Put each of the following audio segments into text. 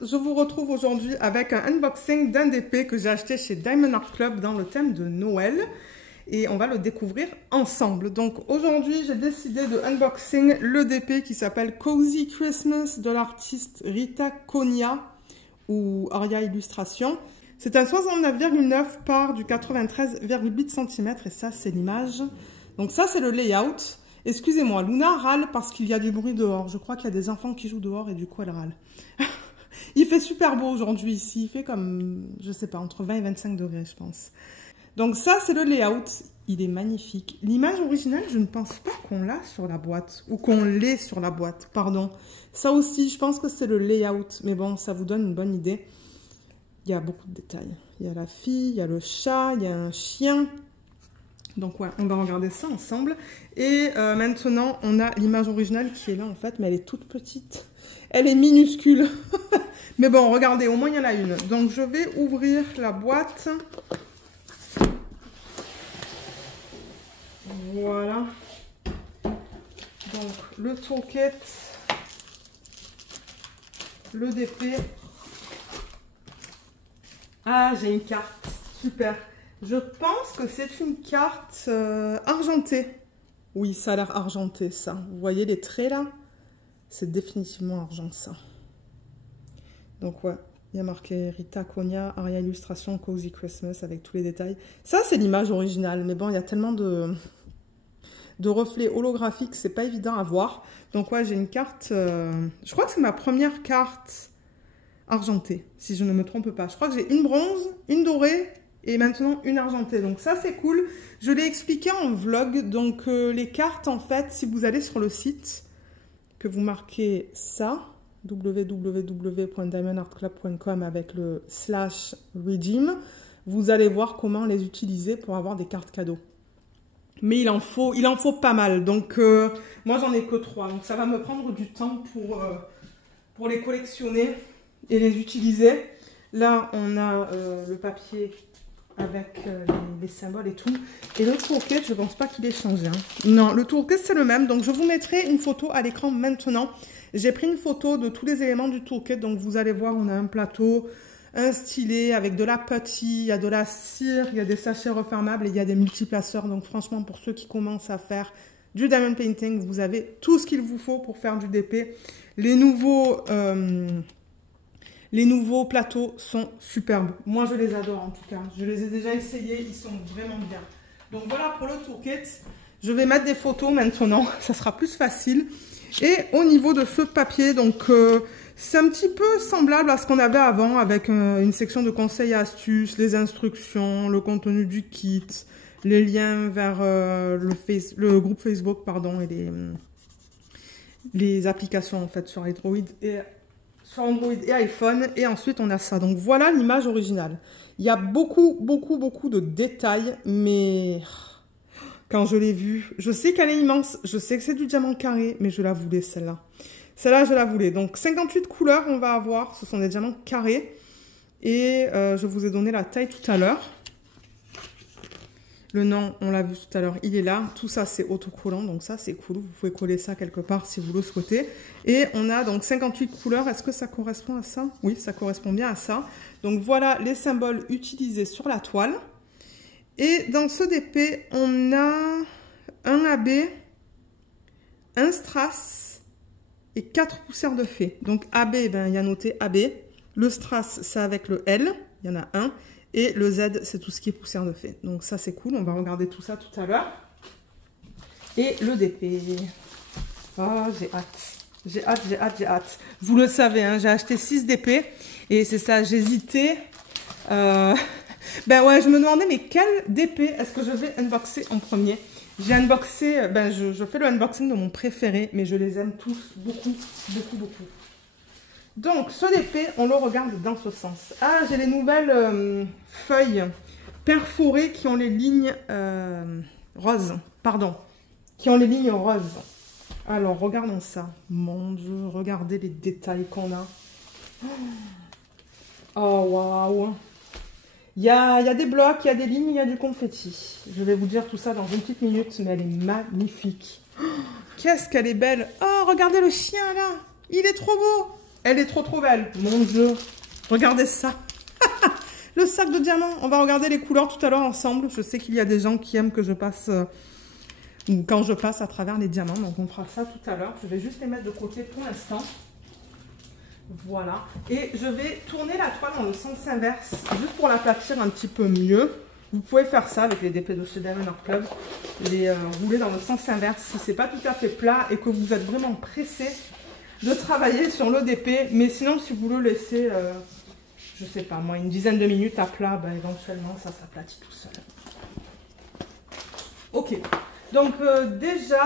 je vous retrouve aujourd'hui avec un unboxing d'un DP que j'ai acheté chez Diamond Art Club dans le thème de Noël. Et on va le découvrir ensemble. Donc aujourd'hui, j'ai décidé de unboxing le DP qui s'appelle Cozy Christmas de l'artiste Rita Konya ou Aria Illustration. C'est un 69,9 par du 93,8 cm et ça, c'est l'image. Donc ça, c'est le layout. Excusez-moi, Luna râle parce qu'il y a du bruit dehors. Je crois qu'il y a des enfants qui jouent dehors et du coup, elle râle. Il fait super beau aujourd'hui ici. Il fait comme, je sais pas, entre 20 et 25 degrés, je pense. Donc ça, c'est le layout. Il est magnifique. L'image originale, je ne pense pas qu'on l'a sur la boîte. Ou qu'on l'ait sur la boîte, pardon. Ça aussi, je pense que c'est le layout. Mais bon, ça vous donne une bonne idée. Il y a beaucoup de détails. Il y a la fille, il y a le chat, il y a un chien. Donc ouais, on va regarder ça ensemble. Et maintenant, on a l'image originale qui est là en fait, mais elle est toute petite. Elle est minuscule. Mais bon, regardez, au moins il y en a une. Donc je vais ouvrir la boîte. Voilà. Donc le toolkit, le DP. Ah, j'ai une carte. Super. Je pense que c'est une carte argentée. Oui, ça a l'air argenté, ça. Vous voyez les traits, là? C'est définitivement argent, ça. Donc, ouais, il y a marqué Rita Konya, Aria Illustration, Cozy Christmas, avec tous les détails. Ça, c'est l'image originale. Mais bon, il y a tellement de reflets holographiques, c'est pas évident à voir. Donc, ouais, j'ai une carte... je crois que c'est ma première carte argentée, si je ne me trompe pas. Je crois que j'ai une bronze, une dorée... Et maintenant, une argentée. Donc ça, c'est cool. Je l'ai expliqué en vlog. Donc les cartes, en fait, si vous allez sur le site, que vous marquez ça, www.diamondartclub.com avec le /redeem, vous allez voir comment les utiliser pour avoir des cartes cadeaux. Mais il en faut pas mal. Donc moi, j'en ai que 3. Donc ça va me prendre du temps pour les collectionner et les utiliser. Là, on a le papier avec les symboles et tout. Et le toolkit, je ne pense pas qu'il ait changé. Hein. Non, le toolkit, c'est le même. Donc, je vous mettrai une photo à l'écran maintenant. J'ai pris une photo de tous les éléments du toolkit. Donc, vous allez voir, on a un plateau, un stylet avec de la putty, il y a de la cire, il y a des sachets refermables et il y a des multiplaceurs. Donc, franchement, pour ceux qui commencent à faire du diamond painting, vous avez tout ce qu'il vous faut pour faire du DP. Les nouveaux plateaux sont superbes. Moi, je les adore en tout cas. Je les ai déjà essayés. Ils sont vraiment bien. Donc, voilà pour le toolkit. Je vais mettre des photos maintenant. Ça sera plus facile. Et au niveau de ce papier, donc c'est un petit peu semblable à ce qu'on avait avant avec une section de conseils et astuces, les instructions, le contenu du kit, les liens vers le groupe Facebook, pardon, et les applications en fait sur Android et iPhone, et ensuite on a ça. Donc voilà l'image originale. Il y a beaucoup de détails, mais quand je l'ai vue, je sais qu'elle est immense, je sais que c'est du diamant carré, mais je la voulais celle-là. Celle-là, je la voulais. Donc 58 couleurs on va avoir, ce sont des diamants carrés, et je vous ai donné la taille tout à l'heure. Le nom, on l'a vu tout à l'heure, il est là. Tout ça, c'est autocollant, donc ça, c'est cool. Vous pouvez coller ça quelque part si vous le souhaitez. Et on a donc 58 couleurs. Est-ce que ça correspond à ça? Oui, ça correspond bien à ça. Donc voilà les symboles utilisés sur la toile. Et dans ce DP, on a un AB, un strass et 4 poussières de fée. Donc AB, ben, il y a noté AB. Le strass, c'est avec le L. Il y en a un. Et le Z, c'est tout ce qui est poussière de fée. Donc ça, c'est cool. On va regarder tout ça tout à l'heure. Et le DP. Oh, j'ai hâte. J'ai hâte. Vous le savez, hein, j'ai acheté 6 DP. Et c'est ça, j'hésitais. Ben ouais, je me demandais, mais quel DP est-ce que je vais unboxer en premier? J'ai unboxé, ben je fais le unboxing de mon préféré. Mais je les aime tous beaucoup. Donc, ce DP, on le regarde dans ce sens. Ah, j'ai les nouvelles feuilles perforées qui ont les lignes roses. Pardon. Qui ont les lignes roses. Alors, regardons ça. Mon Dieu, regardez les détails qu'on a. Oh, waouh. Il y a des blocs, il y a des lignes, il y a du confetti. Je vais vous dire tout ça dans une petite minute, mais elle est magnifique. Qu'est-ce qu'elle est belle. Oh, regardez le chien, là. Il est trop beau. Elle est trop belle. Mon Dieu. Regardez ça. Le sac de diamants. On va regarder les couleurs tout à l'heure ensemble. Je sais qu'il y a des gens qui aiment que je passe... ou quand je passe à travers les diamants. Donc on fera ça tout à l'heure. Je vais juste les mettre de côté pour l'instant. Voilà. Et je vais tourner la toile dans le sens inverse. Juste pour l'aplatir un petit peu mieux. Vous pouvez faire ça avec les DP de chez Diamond Art Club. Les rouler dans le sens inverse si c'est pas tout à fait plat et que vous êtes vraiment pressé de travailler sur le DP. Mais sinon, si vous le laissez, je sais pas moi, une dizaine de minutes à plat, ben, éventuellement ça s'aplatit tout seul. Ok. Donc déjà,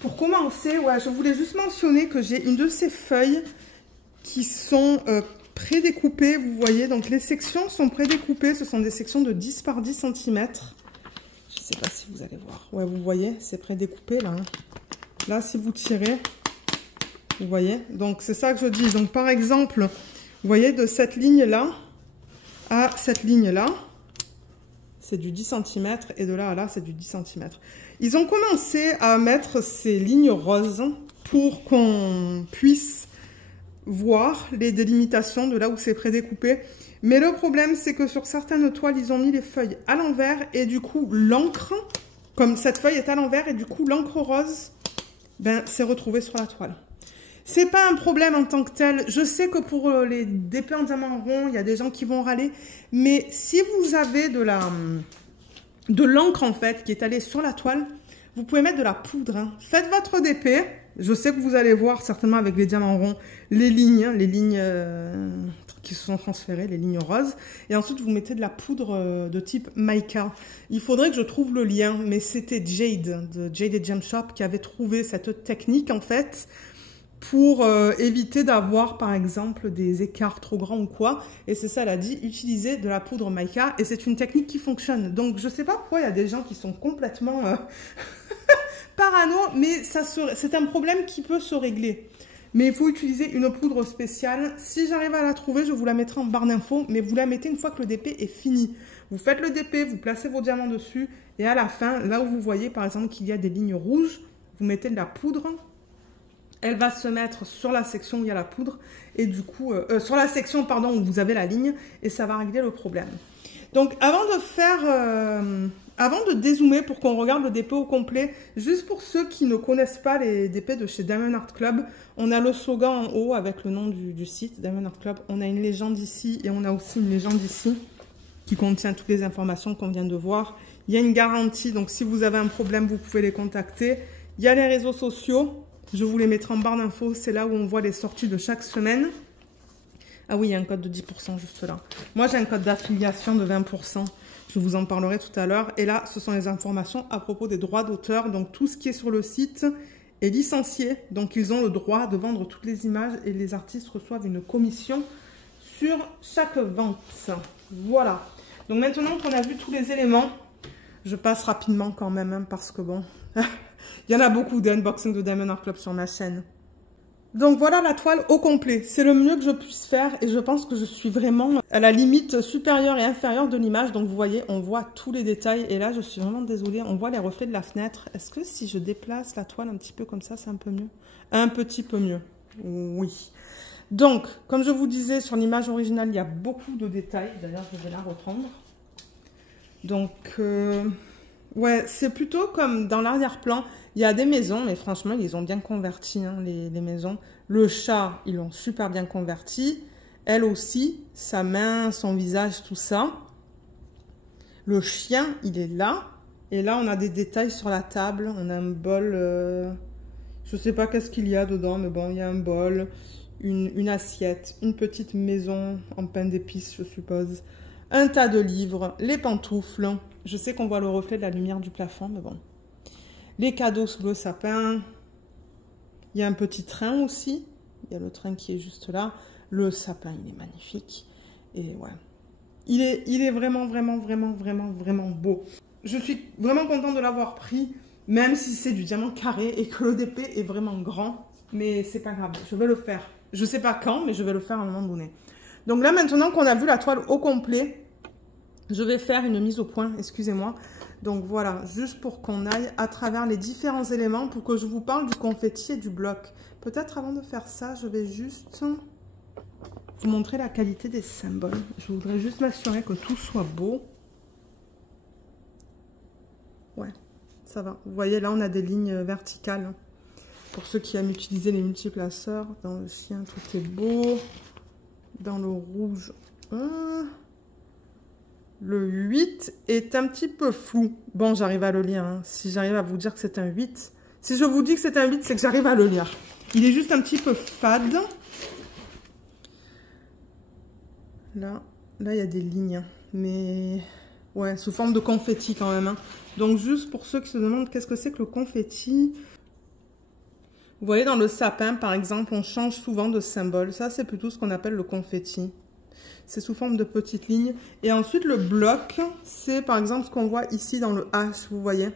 pour commencer, ouais, je voulais juste mentionner que j'ai une de ces feuilles qui sont prédécoupées, vous voyez. Donc les sections sont prédécoupées, ce sont des sections de 10 par 10 cm. Je sais pas si vous allez voir. Ouais, vous voyez, c'est prédécoupé là. Hein. Là, si vous tirez, vous voyez. Donc c'est ça que je dis. Donc par exemple, vous voyez, de cette ligne-là à cette ligne-là, c'est du 10 cm, et de là à là, c'est du 10 cm. Ils ont commencé à mettre ces lignes roses pour qu'on puisse voir les délimitations de là où c'est prédécoupé. Mais le problème, c'est que sur certaines toiles, ils ont mis les feuilles à l'envers, et du coup, l'encre, comme cette feuille est à l'envers, et du coup, l'encre rose, ben, s'est retrouvée sur la toile. C'est pas un problème en tant que tel. Je sais que pour les DP en diamant rond, il y a des gens qui vont râler. Mais si vous avez de l'encre en fait qui est allée sur la toile, vous pouvez mettre de la poudre. Hein. Faites votre DP. Je sais que vous allez voir certainement avec les diamants ronds les lignes qui se sont transférées, les lignes roses. Et ensuite, vous mettez de la poudre de type mica. Il faudrait que je trouve le lien, mais c'était Jade de Jade Gem Shop qui avait trouvé cette technique en fait, pour éviter d'avoir par exemple des écarts trop grands ou quoi. Et c'est ça, elle a dit, utiliser de la poudre mica, et c'est une technique qui fonctionne. Donc je sais pas pourquoi il y a des gens qui sont complètement parano, mais c'est un problème qui peut se régler. Mais il faut utiliser une poudre spéciale. Si j'arrive à la trouver, je vous la mettrai en barre d'infos, mais vous la mettez une fois que le DP est fini. Vous faites le DP, vous placez vos diamants dessus, et à la fin, là où vous voyez par exemple qu'il y a des lignes rouges, vous mettez de la poudre. Elle va se mettre sur la section où il y a la poudre, et du coup, sur la section, pardon, où vous avez la ligne, et ça va régler le problème. Donc, avant de dézoomer pour qu'on regarde le DP au complet, juste pour ceux qui ne connaissent pas les DP de chez Diamond Art Club, on a le slogan en haut avec le nom du site, Diamond Art Club. On a une légende ici, et on a aussi une légende ici, qui contient toutes les informations qu'on vient de voir. Il y a une garantie, donc si vous avez un problème, vous pouvez les contacter. Il y a les réseaux sociaux. Je vous les mettrai en barre d'infos, c'est là où on voit les sorties de chaque semaine. Ah oui, il y a un code de 10% juste là. Moi, j'ai un code d'affiliation de 20%. Je vous en parlerai tout à l'heure. Et là, ce sont les informations à propos des droits d'auteur. Donc, tout ce qui est sur le site est licencié. Donc, ils ont le droit de vendre toutes les images et les artistes reçoivent une commission sur chaque vente. Voilà. Donc, maintenant qu'on a vu tous les éléments, je passe rapidement quand même, hein, parce que bon... Il y en a beaucoup d'unboxing de Diamond Art Club sur ma chaîne. Donc voilà la toile au complet. C'est le mieux que je puisse faire, et je pense que je suis vraiment à la limite supérieure et inférieure de l'image. Donc vous voyez, on voit tous les détails. Et là, je suis vraiment désolée. On voit les reflets de la fenêtre. Est-ce que si je déplace la toile un petit peu comme ça, c'est un peu mieux? Un petit peu mieux. Oui. Donc, comme je vous disais, sur l'image originale, il y a beaucoup de détails. D'ailleurs, je vais la reprendre. Donc... ouais, c'est plutôt comme dans l'arrière-plan. Il y a des maisons, mais franchement, ils ont bien converti hein, les maisons. Le chat, ils l'ont super bien converti. Elle aussi, sa main, son visage, tout ça. Le chien, il est là. Et là, on a des détails sur la table. On a un bol. Je ne sais pas qu'est-ce qu'il y a dedans, mais bon, il y a un bol, une assiette, une petite maison en pain d'épices, je suppose. Un tas de livres, les pantoufles. Je sais qu'on voit le reflet de la lumière du plafond, mais bon. Les cadeaux sous le sapin. Il y a un petit train aussi. Il y a le train qui est juste là. Le sapin, il est magnifique. Et ouais. Il est vraiment, vraiment, vraiment, vraiment, vraiment beau. Je suis vraiment contente de l'avoir pris, même si c'est du diamant carré et que le DP est vraiment grand. Mais c'est pas grave, je vais le faire. Je sais pas quand, mais je vais le faire à un moment donné. Donc là, maintenant qu'on a vu la toile au complet, je vais faire une mise au point, excusez-moi. Donc voilà, juste pour qu'on aille à travers les différents éléments pour que je vous parle du confetti et du bloc. Peut-être avant de faire ça, je vais juste vous montrer la qualité des symboles. Je voudrais juste m'assurer que tout soit beau. Ouais, ça va. Vous voyez, là, on a des lignes verticales. Pour ceux qui aiment utiliser les multiplaceurs, dans le chien, tout est beau. Dans le rouge, le 8 est un petit peu flou. Bon, j'arrive à le lire. Hein. Si j'arrive à vous dire que c'est un 8. Si je vous dis que c'est un 8, c'est que j'arrive à le lire. Il est juste un petit peu fade. Là, il y a des lignes. Mais ouais, sous forme de confetti quand même. Hein. Donc, juste pour ceux qui se demandent qu'est-ce que c'est que le confetti. Vous voyez, dans le sapin, par exemple, on change souvent de symbole. Ça, c'est plutôt ce qu'on appelle le confetti. C'est sous forme de petites lignes. Et ensuite, le bloc, c'est par exemple ce qu'on voit ici dans le H. Vous voyez,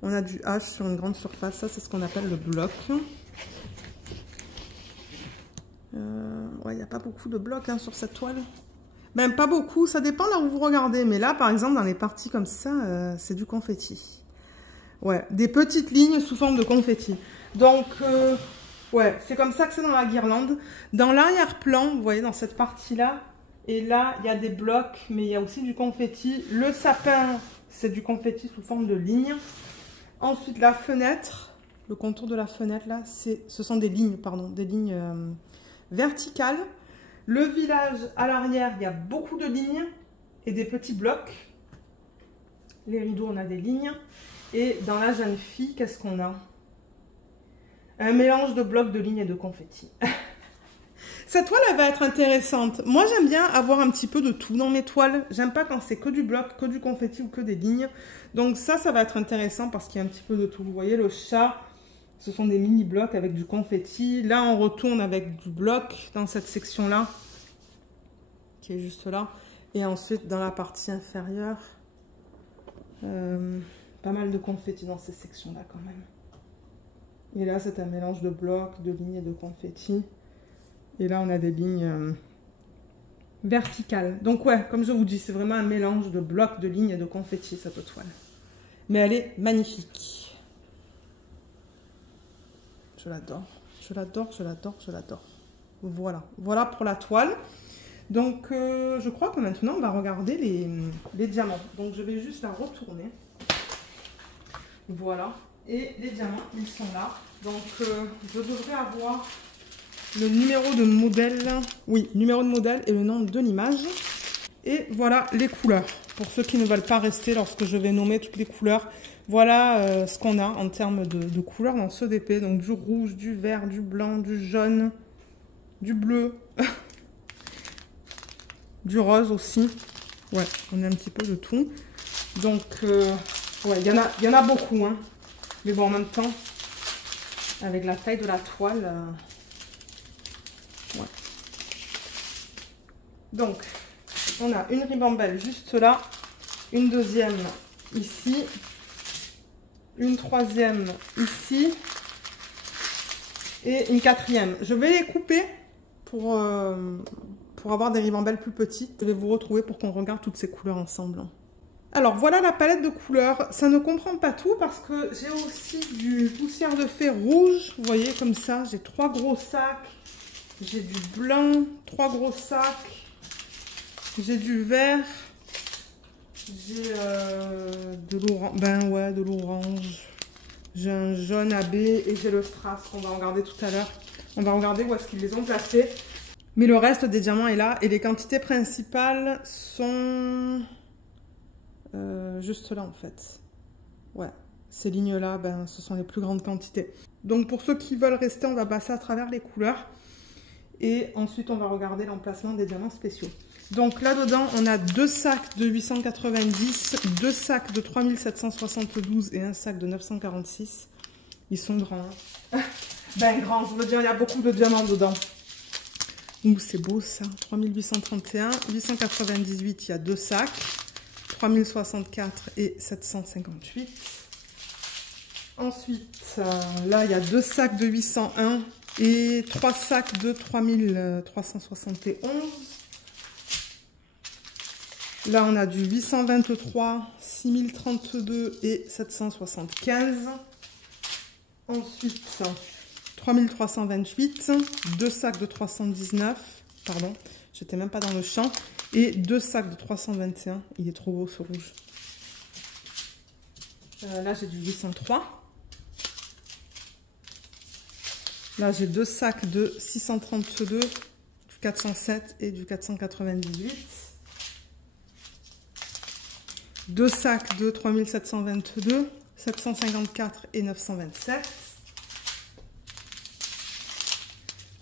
on a du H sur une grande surface. Ça, c'est ce qu'on appelle le bloc. Ouais, il n'y a pas beaucoup de blocs hein, sur cette toile. Ben, pas beaucoup. Ça dépend là où vous regardez. Mais là, par exemple, dans les parties comme ça, c'est du confetti. Ouais, des petites lignes sous forme de confetti. Donc, ouais, c'est comme ça que c'est dans la guirlande. Dans l'arrière-plan, vous voyez, dans cette partie-là, et là, il y a des blocs, mais il y a aussi du confetti. Le sapin, c'est du confetti sous forme de lignes. Ensuite, la fenêtre, le contour de la fenêtre, là, ce sont des lignes, pardon, des lignes verticales. Le village, à l'arrière, il y a beaucoup de lignes et des petits blocs. Les rideaux, on a des lignes. Et dans la jeune fille, qu'est-ce qu'on a? Un mélange de blocs, de lignes et de confetti. Cette toile, elle va être intéressante. Moi, j'aime bien avoir un petit peu de tout dans mes toiles. J'aime pas quand c'est que du bloc, que du confetti ou que des lignes. Donc ça va être intéressant parce qu'il y a un petit peu de tout. Vous voyez, le chat, ce sont des mini-blocs avec du confetti. Là, on retourne avec du bloc dans cette section-là, qui est juste là. Et ensuite, dans la partie inférieure, pas mal de confetti dans ces sections-là quand même. Et là, c'est un mélange de blocs, de lignes et de confetti. Et là, on a des lignes verticales. Donc ouais, comme je vous dis, c'est vraiment un mélange de blocs, de lignes et de confetti, cette toile. Mais elle est magnifique. Je l'adore. Je l'adore, je l'adore, je l'adore. Voilà. Voilà pour la toile. Donc, je crois que maintenant, on va regarder les diamants. Donc, je vais juste la retourner. Voilà. Et les diamants, ils sont là. Donc, je devrais avoir le numéro de modèle. Oui, numéro de modèle et le nom de l'image. Et voilà les couleurs. Pour ceux qui ne veulent pas rester lorsque je vais nommer toutes les couleurs. Voilà ce qu'on a en termes de couleurs dans ce DP. Donc, du rouge, du vert, du blanc, du jaune, du bleu, du rose aussi. Ouais, on a un petit peu de tout. Donc, ouais, il y en a beaucoup, hein. Mais bon, en même temps, avec la taille de la toile, ouais. Donc, on a une ribambelle juste là, une deuxième ici, une troisième ici et une quatrième. Je vais les couper pour avoir des ribambelles plus petites. Je vais vous retrouver pour qu'on regarde toutes ces couleurs ensemble. Alors voilà la palette de couleurs. Ça ne comprend pas tout parce que j'ai aussi du poussière de fée rouge. Vous voyez comme ça, j'ai 3 gros sacs. J'ai du blanc, 3 gros sacs. J'ai du vert. J'ai de l'orange. Ben ouais, de l'orange. J'ai un jaune AB et j'ai le strass qu'on va regarder tout à l'heure. On va regarder où est-ce qu'ils les ont placés. Mais le reste des diamants est là. Et les quantités principales sont... juste là en fait. Ouais, ces lignes-là, ben, ce sont les plus grandes quantités. Donc pour ceux qui veulent rester, on va passer à travers les couleurs. Et ensuite, on va regarder l'emplacement des diamants spéciaux. Donc là-dedans, on a 2 sacs de 890, 2 sacs de 3772 et un sac de 946. Ils sont grands. Hein. Ben grands, je veux dire, il y a beaucoup de diamants dedans. Ouh, c'est beau ça. 3831, 898, il y a 2 sacs. 3064 et 758. Ensuite, là, il y a 2 sacs de 801 et 3 sacs de 3371. Là, on a du 823, 6032 et 775. Ensuite, 3328, 2 sacs de 319. Pardon, j'étais même pas dans le champ. Et 2 sacs de 321. Il est trop beau ce rouge. Là, j'ai du 803. Là, j'ai 2 sacs de 632, du 407 et du 498. 2 sacs de 3722, 754 et 927.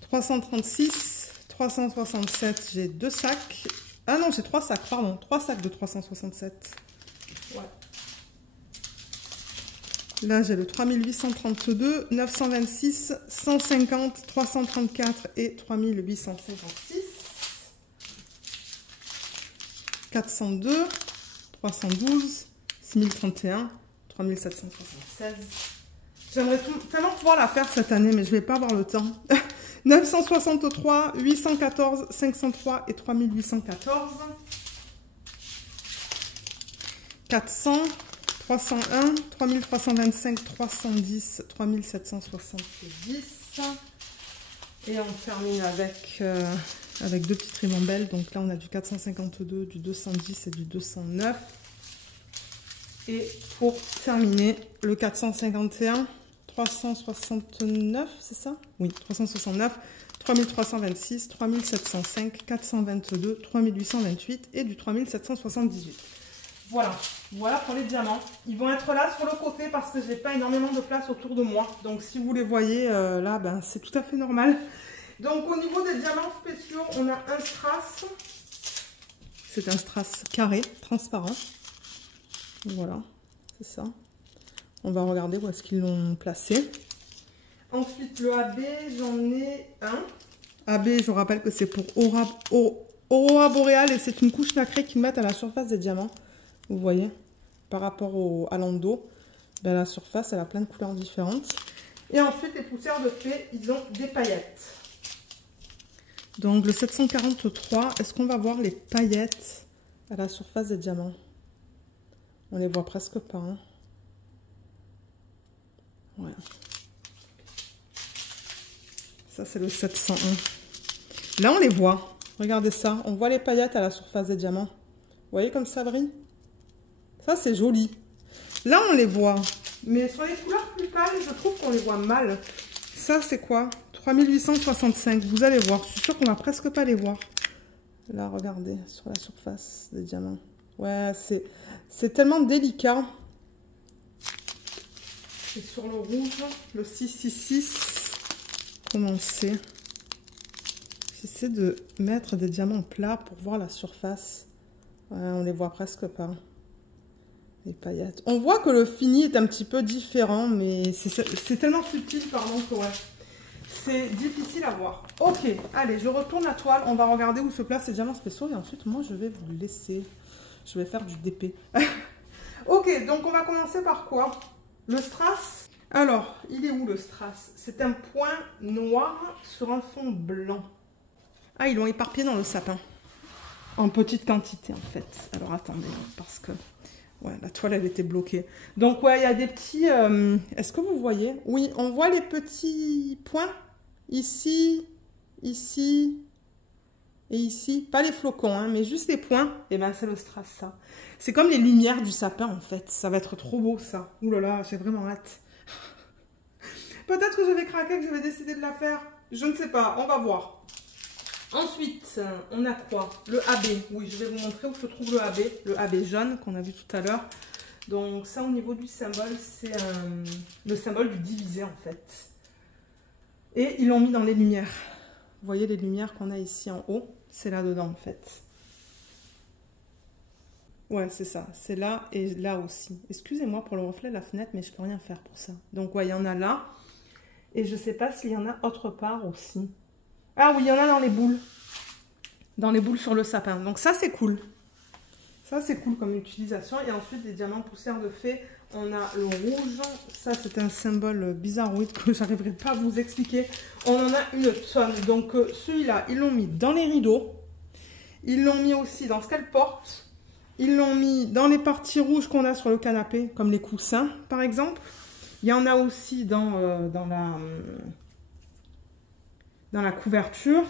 336, 367, j'ai 2 sacs. Ah non, j'ai 3 sacs, pardon. 3 sacs de 367. Ouais. Là, j'ai le 3832, 926, 150, 334 et 3856. 402, 312, 6031, 3776. J'aimerais tellement pouvoir la faire cette année, mais je ne vais pas avoir le temps. 963, 814, 503 et 3814. 400, 301, 3325, 310, 3770. Et on termine avec, avec 2 petites ribambelles. Donc là, on a du 452, du 210 et du 209. Et pour terminer, le 451, 369, c'est ça? Oui, 369, 3326, 3705, 422, 3828 et du 3778. Voilà, voilà pour les diamants. Ils vont être là sur le côté parce que je n'ai pas énormément de place autour de moi. Donc si vous les voyez là, ben, c'est tout à fait normal. Donc au niveau des diamants spéciaux, on a un strass. C'est un strass carré, transparent. Voilà, c'est ça. On va regarder où est-ce qu'ils l'ont placé. Ensuite, le AB, j'en ai un. AB, je vous rappelle que c'est pour Aurora Boréal et c'est une couche nacrée qu'ils mettent à la surface des diamants. Vous voyez, par rapport à l'endos, ben, la surface, elle a plein de couleurs différentes. Et ensuite, les poussières de fée, ils ont des paillettes. Donc, le 743, est-ce qu'on va voir les paillettes à la surface des diamants? On les voit presque pas. Hein. Ouais. Ça, c'est le 701. Là, on les voit. Regardez ça. On voit les paillettes à la surface des diamants. Vous voyez comme ça brille? Ça, c'est joli. Là, on les voit. Mais sur les couleurs plus pâles, je trouve qu'on les voit mal. Ça, c'est quoi? 3865. Vous allez voir. Je suis sûre qu'on va presque pas les voir. Là, regardez. Sur la surface des diamants. Ouais, c'est tellement délicat. Et sur le rouge, le 666, comment c'est? J'essaie de mettre des diamants plats pour voir la surface. Ouais, on les voit presque pas. Les paillettes. On voit que le fini est un petit peu différent, mais c'est tellement subtil, pardon, que ouais. C'est difficile à voir. Ok, allez, je retourne la toile. On va regarder où se placent les diamants spéciaux. Et ensuite, moi, je vais vous laisser. Je vais faire du DP. Ok, donc on va commencer par quoi? Le strass. Alors, il est où le strass? C'est un point noir sur un fond blanc. Ah, ils l'ont éparpillé dans le sapin. En petite quantité, en fait. Alors, attendez, parce que... Ouais, la toile, elle était bloquée. Donc, ouais, il y a des petits... Est-ce que vous voyez? Oui, on voit les petits points. Ici, ici et ici. Pas les flocons, hein, mais juste les points. Et ben, c'est le strass, ça. C'est comme les lumières du sapin, en fait. Ça va être trop beau, ça. Ouh là là, j'ai vraiment hâte. Peut-être que je vais craquer, que je vais décider de la faire. Je ne sais pas, on va voir. Ensuite, on a quoi? Le AB. Oui, je vais vous montrer où se trouve le AB. Le AB jaune qu'on a vu tout à l'heure. Donc ça, au niveau du symbole, c'est le symbole du divisé, en fait. Et ils l'ont mis dans les lumières. Vous voyez les lumières qu'on a ici en haut? C'est là-dedans, en fait. Ouais, c'est ça. C'est là et là aussi. Excusez-moi pour le reflet de la fenêtre, mais je peux rien faire pour ça. Donc, ouais, il y en a là. Et je ne sais pas s'il y en a autre part aussi. Ah oui, il y en a dans les boules. Dans les boules sur le sapin. Donc ça, c'est cool. Ça, c'est cool comme utilisation. Et ensuite, des diamants poussière de fée. On a le rouge. Ça, c'est un symbole bizarroïde que je n'arriverai pas à vous expliquer. On en a une tonne. Donc celui-là, ils l'ont mis dans les rideaux. Ils l'ont mis aussi dans ce qu'elle porte. ils l'ont mis dans les parties rouges qu'on a sur le canapé, comme les coussins, par exemple. Il y en a aussi dans la couverture.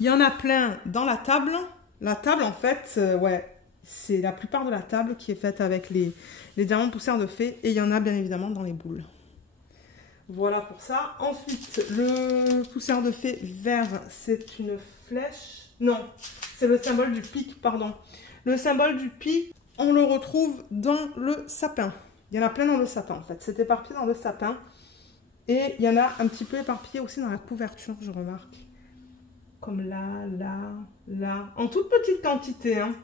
Il y en a plein dans la table. La table, en fait, ouais, c'est la plupart de la table qui est faite avec les diamants poussière de fée. Et il y en a bien évidemment dans les boules. Voilà pour ça. Ensuite, le poussière de fée vert, c'est une flèche. Non, c'est le symbole du pic, pardon. Le symbole du pic, on le retrouve dans le sapin. Il y en a plein dans le sapin, en fait. C'est éparpillé dans le sapin. Et il y en a un petit peu éparpillé aussi dans la couverture, je remarque. Comme là, là, là. En toute petite quantité, hein.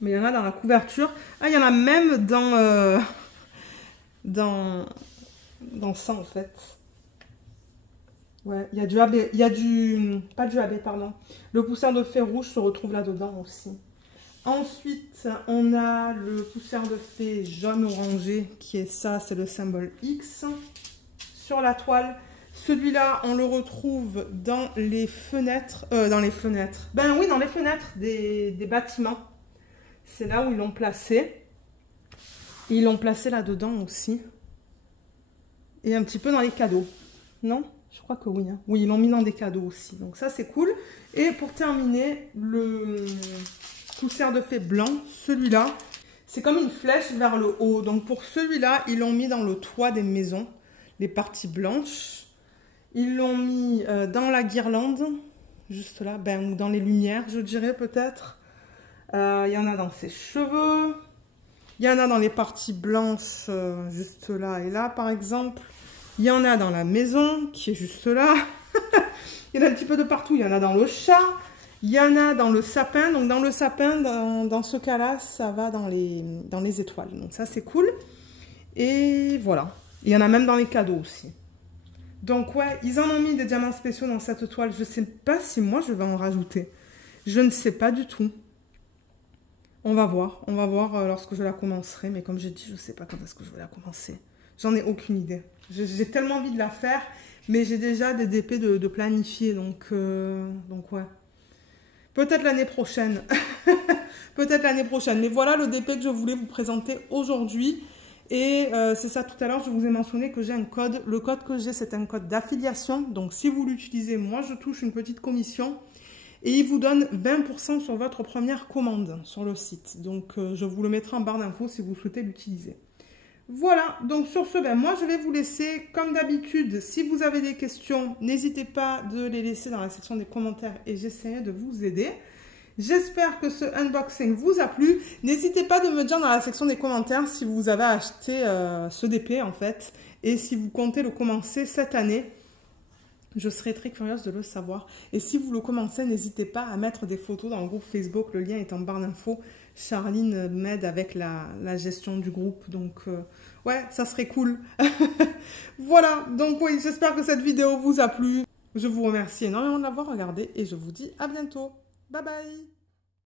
Mais il y en a dans la couverture. Ah, il y en a même dans ça, en fait. Ouais, il y a du AB. Il y a du... Pas du AB, pardon. Le poussière de fée rouge se retrouve là-dedans aussi. Ensuite, on a le poussière de fée jaune-orangé, qui est ça, c'est le symbole X. Sur la toile, celui-là, on le retrouve dans les fenêtres. Ben oui, dans les fenêtres des bâtiments. C'est là où ils l'ont placé. Et ils l'ont placé là-dedans aussi. Et un petit peu dans les cadeaux. Non? Je crois que oui. Hein. Oui, ils l'ont mis dans des cadeaux aussi. Donc ça, c'est cool. Et pour terminer, le poussière de fée blanc, celui-là, c'est comme une flèche vers le haut. Donc pour celui-là, ils l'ont mis dans le toit des maisons, les parties blanches. Ils l'ont mis dans la guirlande, juste là, ben, ou dans les lumières, je dirais peut-être. Il y en a dans ses cheveux. Il y en a dans les parties blanches, juste là et là, par exemple. Il y en a dans la maison, qui est juste là. Il y en a un petit peu de partout. Il y en a dans le chat. Il y en a dans le sapin. Donc, dans le sapin, dans ce cas-là, ça va dans les étoiles. Donc, ça, c'est cool. Et voilà. Il y en a même dans les cadeaux aussi. Donc, ouais, ils en ont mis des diamants spéciaux dans cette toile. Je ne sais pas si moi, je vais en rajouter. Je ne sais pas du tout. On va voir lorsque je la commencerai. Mais comme j'ai dit, je ne sais pas quand est-ce que je vais la commencer. J'en ai aucune idée. J'ai tellement envie de la faire, mais j'ai déjà des DP de planifier. Donc ouais. Peut-être l'année prochaine. Peut-être l'année prochaine. Mais voilà le DP que je voulais vous présenter aujourd'hui. Et c'est ça, tout à l'heure, je vous ai mentionné que j'ai un code. Le code que j'ai, c'est un code d'affiliation. Donc, si vous l'utilisez, moi, je touche une petite commission. Et il vous donne 20% sur votre première commande sur le site. Donc, je vous le mettrai en barre d'infos si vous souhaitez l'utiliser. Voilà, donc sur ce, ben moi, je vais vous laisser. Comme d'habitude, si vous avez des questions, n'hésitez pas de les laisser dans la section des commentaires et j'essaierai de vous aider. J'espère que ce unboxing vous a plu. N'hésitez pas de me dire dans la section des commentaires si vous avez acheté ce DP en fait et si vous comptez le commencer cette année. Je serais très curieuse de le savoir. Et si vous le commencez, n'hésitez pas à mettre des photos dans le groupe Facebook. Le lien est en barre d'infos. Charline m'aide avec la gestion du groupe. Donc, ouais, ça serait cool. Voilà. Donc, oui, j'espère que cette vidéo vous a plu. Je vous remercie énormément de l'avoir regardée et je vous dis à bientôt. Bye bye.